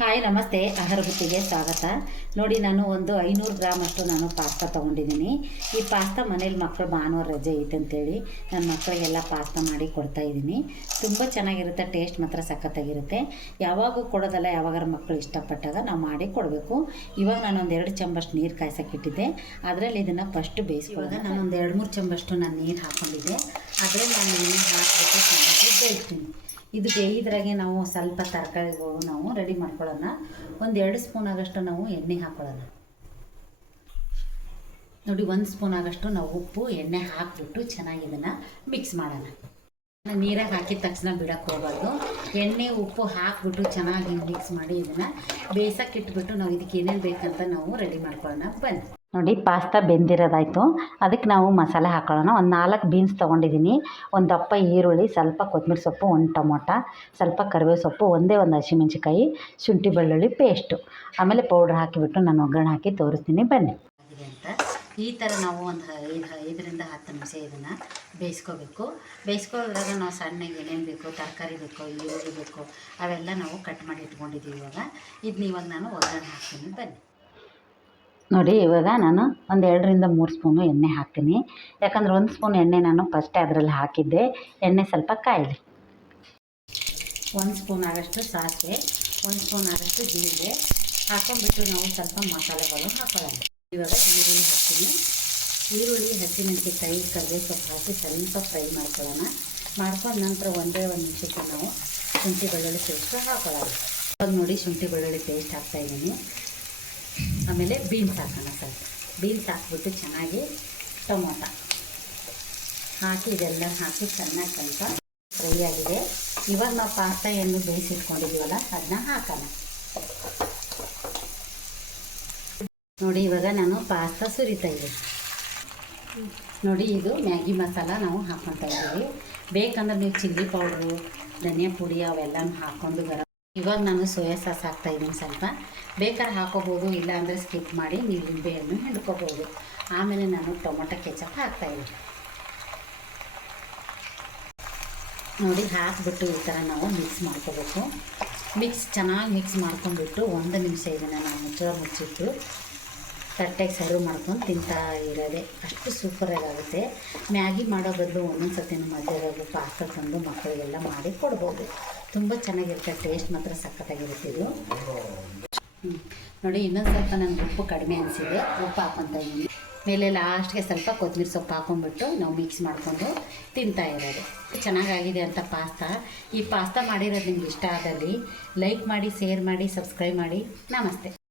Hi ನಮಸ್ತೆ, ಆಹಾರ ಬುತ್ತಿಗೆ ಸ್ವಾಗತ. ನೋಡಿ, ನಾನು ಒಂದು 500 ಗ್ರಾಮ್ ಅಷ್ಟು ನಾನು ಪಾಸ್ತಾ ತೊಗೊಂಡಿದ್ದೀನಿ. ಈ ಪಾಸ್ತಾ ಮನೇಲಿ ಮಕ್ಕಳು ಭಾನುವಾರ ರಜೆ ಐತೆ ಅಂತೇಳಿ ನನ್ನ ಮಕ್ಕಳಿಗೆಲ್ಲ ಪಾಸ್ತಾ ಮಾಡಿ ಕೊಡ್ತಾಯಿದ್ದೀನಿ. ತುಂಬ ಚೆನ್ನಾಗಿರುತ್ತೆ, ಟೇಸ್ಟ್ ಮಾತ್ರ ಸಖತ್ತಾಗಿರುತ್ತೆ. ಯಾವಾಗೂ ಕೊಡೋದಲ್ಲ, ಯಾವಾಗಾರ ಮಕ್ಕಳು ಇಷ್ಟಪಟ್ಟಾಗ ನಾವು ಮಾಡಿ ಕೊಡಬೇಕು. ಇವಾಗ ನಾನೊಂದು 2 ಚಮಚ ನೀರು ಕಾಯ್ಸೋಕ್ಕಿಟ್ಟಿದ್ದೆ. ಅದರಲ್ಲಿ ಇದನ್ನು ಫಸ್ಟ್ ಬೇಯಿಸ್ಕೊಳ್ಳೋದು. ನಾನೊಂದು 2-3 ಚಮಚಷ್ಟು ನಾನು ನೀರು ಹಾಕ್ಕೊಂಡಿದ್ದೆ. ಅದರಲ್ಲಿ ನಾನು ಎಣ್ಣೆ ಹಾಕಿಬಿಟ್ಟು ಚೆನ್ನಾಗಿ ಬೇಯಿಸ್ತೀನಿ. ಇದು ಬೇಯಿದ್ರಾಗೆ ನಾವು ಸ್ವಲ್ಪ ತರಕಾರಿಗಳು ನಾವು ರೆಡಿ ಮಾಡ್ಕೊಳ್ಳೋಣ. ಒಂದು 2 ಸ್ಪೂನ್ ಆಗಷ್ಟು ನಾವು ಎಣ್ಣೆ ಹಾಕ್ಕೊಳ್ಳೋಣ. ನೋಡಿ, 1 ಸ್ಪೂನ್ ಆಗಷ್ಟು ನಾವು ಉಪ್ಪು ಎಣ್ಣೆ ಹಾಕಿಬಿಟ್ಟು ಚೆನ್ನಾಗಿ ಇದನ್ನು ಮಿಕ್ಸ್ ಮಾಡೋಣ. ನೀರಾಗಿ ಹಾಕಿದ ತಕ್ಷಣ ಬಿಡೋಕ್ಕೆ ಹೋಗಬಾರ್ದು. ಎಣ್ಣೆ ಉಪ್ಪು ಹಾಕಿಬಿಟ್ಟು ಚೆನ್ನಾಗಿ ಮಿಕ್ಸ್ ಮಾಡಿ ಇದನ್ನು ಬೇಯಿಸೋಕೆ ಇಟ್ಬಿಟ್ಟು ನಾವು ಇದಕ್ಕೆ ಏನೇನು ಬೇಕಂತ ನಾವು ರೆಡಿ ಮಾಡ್ಕೊಳ್ಳೋಣ. ಬನ್ನಿ. ನೋಡಿ, ಪಾಸ್ತಾ ಬೆಂದಿರೋದಾಯಿತು. ಅದಕ್ಕೆ ನಾವು ಮಸಾಲೆ ಹಾಕೊಳ್ಳೋಣ. ಒಂದು 4 ಬೀನ್ಸ್ ತೊಗೊಂಡಿದ್ದೀನಿ, ಒಂದು ದಪ್ಪ ಈರುಳ್ಳಿ, ಸ್ವಲ್ಪ ಕೊತ್ತಂಬರಿ ಸೊಪ್ಪು, 1 ಟೊಮೊಟ, ಸ್ವಲ್ಪ ಕರಿಬೇವು ಸೊಪ್ಪು, ಒಂದೇ ಒಂದು ಹಸಿಮೆಣ್ಸಿಕಾಯಿ, ಶುಂಠಿ ಬೆಳ್ಳುಳ್ಳಿ ಪೇಸ್ಟು, ಆಮೇಲೆ ಪೌಡ್ರ್ ಹಾಕಿಬಿಟ್ಟು ನಾನು ಒಗ್ಗರಣೆ ಹಾಕಿ ತೋರಿಸ್ತೀನಿ. ಬನ್ನಿ. ಅಂತ ಈ ಥರ ನಾವು ಒಂದು 5ರಿಂದ 10 ನಿಮಿಷ ಇದನ್ನು ಬೇಯಿಸ್ಕೋಬೇಕು. ಬೇಯಿಸ್ಕೊಳ್ಳೋದ್ರಾಗ ನಾವು ಸಣ್ಣಗೆ ಏನೇನು ಬೇಕು, ತರಕಾರಿ ಬೇಕು, ಈರುಳ್ಳಿ ಬೇಕು, ಅವೆಲ್ಲ ನಾವು ಕಟ್ ಮಾಡಿ ಇಟ್ಕೊಂಡಿದ್ದೀವಿ. ಇವಾಗ ನಾನು ಒಗ್ಗರಣೆ ಹಾಕ್ತೀನಿ. ಬನ್ನಿ. ನೋಡಿ, ಇವಾಗ ನಾನು ಒಂದು 2ರಿಂದ 3 ಸ್ಪೂನು ಎಣ್ಣೆ ಹಾಕ್ತೀನಿ. ಯಾಕಂದರೆ 1 ಸ್ಪೂನ್ ಎಣ್ಣೆ ನಾನು ಫಸ್ಟೇ ಅದರಲ್ಲಿ ಹಾಕಿದ್ದೆ. ಎಣ್ಣೆ ಸ್ವಲ್ಪ ಕಾಯಲಿ. 1 ಸ್ಪೂನ್ ಆಗಷ್ಟು ಸಾಸಿವೆ, 1 ಸ್ಪೂನ್ ಆಗಷ್ಟು ಜೀರಿಗೆ ಹಾಕೊಂಡ್ಬಿಟ್ಟು ನಾವು ಸ್ವಲ್ಪ ಮಸಾಲೆಗಳು ಹಾಕೊಳ್ಳೋಣ. ಇವಾಗ ಈರುಳ್ಳಿ ಹಾಕ್ತೀನಿ. ಈರುಳ್ಳಿ, ಹಸಿಮೆಣಸಿನಕಾಯಿ, ಕರಿಬೇವು ಸೊಪ್ಪು ಹಾಕಿ ಸ್ವಲ್ಪ ಫ್ರೈ ಮಾಡ್ಕೊಳ್ಳೋಣ. ಮಾಡ್ಕೊಂಡ ನಂತರ ಒಂದೇ ಒಂದು ನಿಮಿಷಕ್ಕೆ ನಾವು ಶುಂಠಿ ಬೆಳ್ಳುಳ್ಳಿ ಪೇಸ್ಟ್ ಹಾಕೊಳ್ಳೋಣ. ಇವಾಗ ನೋಡಿ, ಶುಂಠಿ ಬೆಳ್ಳುಳ್ಳಿ ಪೇಸ್ಟ್ ಹಾಕ್ತಾಯಿದ್ದೀನಿ. ಆಮೇಲೆ ಬೀನ್ಸ್ ಹಾಕೋಣ. ಸ್ವಲ್ಪ ಬೀನ್ಸ್ ಹಾಕ್ಬಿಟ್ಟು ಚೆನ್ನಾಗಿ ಟೊಮೊಟೊ ಹಾಕಿ ಇದೆಲ್ಲ ಹಾಕಿ ಚೆನ್ನಾಗಿ ಸ್ವಲ್ಪ ಫ್ರೈ ಆಗಿದೆ. ಇವಾಗ ನಾವು ಪಾಸ್ತಾ ಏನು ಬೇಯಿಸಿಟ್ಕೊಂಡಿದ್ದೀವಲ್ಲ ಅದನ್ನ ಹಾಕೋಣ. ನೋಡಿ, ಇವಾಗ ನಾನು ಪಾಸ್ತಾ ಸುರಿತಾ ಇದ್ದೀನಿ. ನೋಡಿ, ಇದು ಮ್ಯಾಗಿ ಮಸಾಲ ನಾವು ಹಾಕ್ಕೊತಾ ಇದ್ದೀವಿ. ಬೇಕಂದ್ರೆ ನೀವು ಚಿಲ್ಲಿ ಪೌಡ್ರು, ಧನಿಯಾ ಪುಡಿ ಅವೆಲ್ಲನೂ ಹಾಕ್ಕೊಂಡು ಇವಾಗ ನಾನು ಸೋಯಾ ಸಾಸ್ ಹಾಕ್ತಾಯಿದ್ದೀನಿ. ಸ್ವಲ್ಪ ಬೇಕಾದ್ರೆ ಹಾಕೋಬೋದು, ಇಲ್ಲ ಅಂದರೆ ಸ್ಕಿಪ್ ಮಾಡಿ ನೀವು ಲಿಂಬೆಹಣ್ಣು ಹಿಂಡ್ಕೋಬೋದು. ಆಮೇಲೆ ನಾನು ಟೊಮೊಟೊ ಕೆಚಪ್ ಹಾಕ್ತಾಯಿದ್ದೀನಿ. ನೋಡಿ, ಹಾಕಿಬಿಟ್ಟು ಈ ಥರ ನಾವು ಮಿಕ್ಸ್ ಮಾಡ್ಕೋಬೇಕು. ಚೆನ್ನಾಗಿ ಮಿಕ್ಸ್ ಮಾಡ್ಕೊಂಡ್ಬಿಟ್ಟು 1 ನಿಮಿಷ ಇದನ್ನು ನಾವು ಮುಚ್ಚಿಟ್ಟು ತಟ್ಟೆಗೆ ಸರ್ವ್ ಮಾಡ್ಕೊಂಡು ತಿಂತಾ ಇರೋದೆ. ಅಷ್ಟು ಸೂಪರಾಗುತ್ತೆ. ಮ್ಯಾಗಿ ಮಾಡೋ ಬದಲು ಒಂದೊಂದು ಸತಿನೂ ಮಧ್ಯದಲ್ಲಿ ಪಾಸ್ತಾ ತಂದು ಮಕ್ಕಳಿಗೆಲ್ಲ ಮಾಡಿ ಕೊಡ್ಬೋದು. ತುಂಬ ಚೆನ್ನಾಗಿರುತ್ತೆ, ಟೇಸ್ಟ್ ಮಾತ್ರ ಸಖತ್ತಾಗಿರುತ್ತೆ ಇದು. ನೋಡಿ, ಇನ್ನೊಂದು ಸ್ವಲ್ಪ ನನಗೆ ಉಪ್ಪು ಕಡಿಮೆ ಅನಿಸಿದೆ, ಉಪ್ಪು ಹಾಕ್ಕೊತಾ ಇದ್ದೀನಿ. ಮೇಲೆ ಲಾಸ್ಟ್ಗೆ ಸ್ವಲ್ಪ ಕೊತ್ತಂಬರಿ ಸೊಪ್ಪು ಹಾಕ್ಕೊಂಡ್ಬಿಟ್ಟು ನಾವು ಮಿಕ್ಸ್ ಮಾಡಿಕೊಂಡು ತಿಂತಾ ಇರೋದು. ಚೆನ್ನಾಗಾಗಿದೆ ಅಂತ ಪಾಸ್ತಾ. ಈ ಪಾಸ್ತಾ ಮಾಡಿರೋದು ನಿಮ್ಗೆ ಇಷ್ಟ ಆದಲ್ಲಿ ಲೈಕ್ ಮಾಡಿ, ಶೇರ್ ಮಾಡಿ, ಸಬ್ಸ್ಕ್ರೈಬ್ ಮಾಡಿ. ನಮಸ್ತೆ.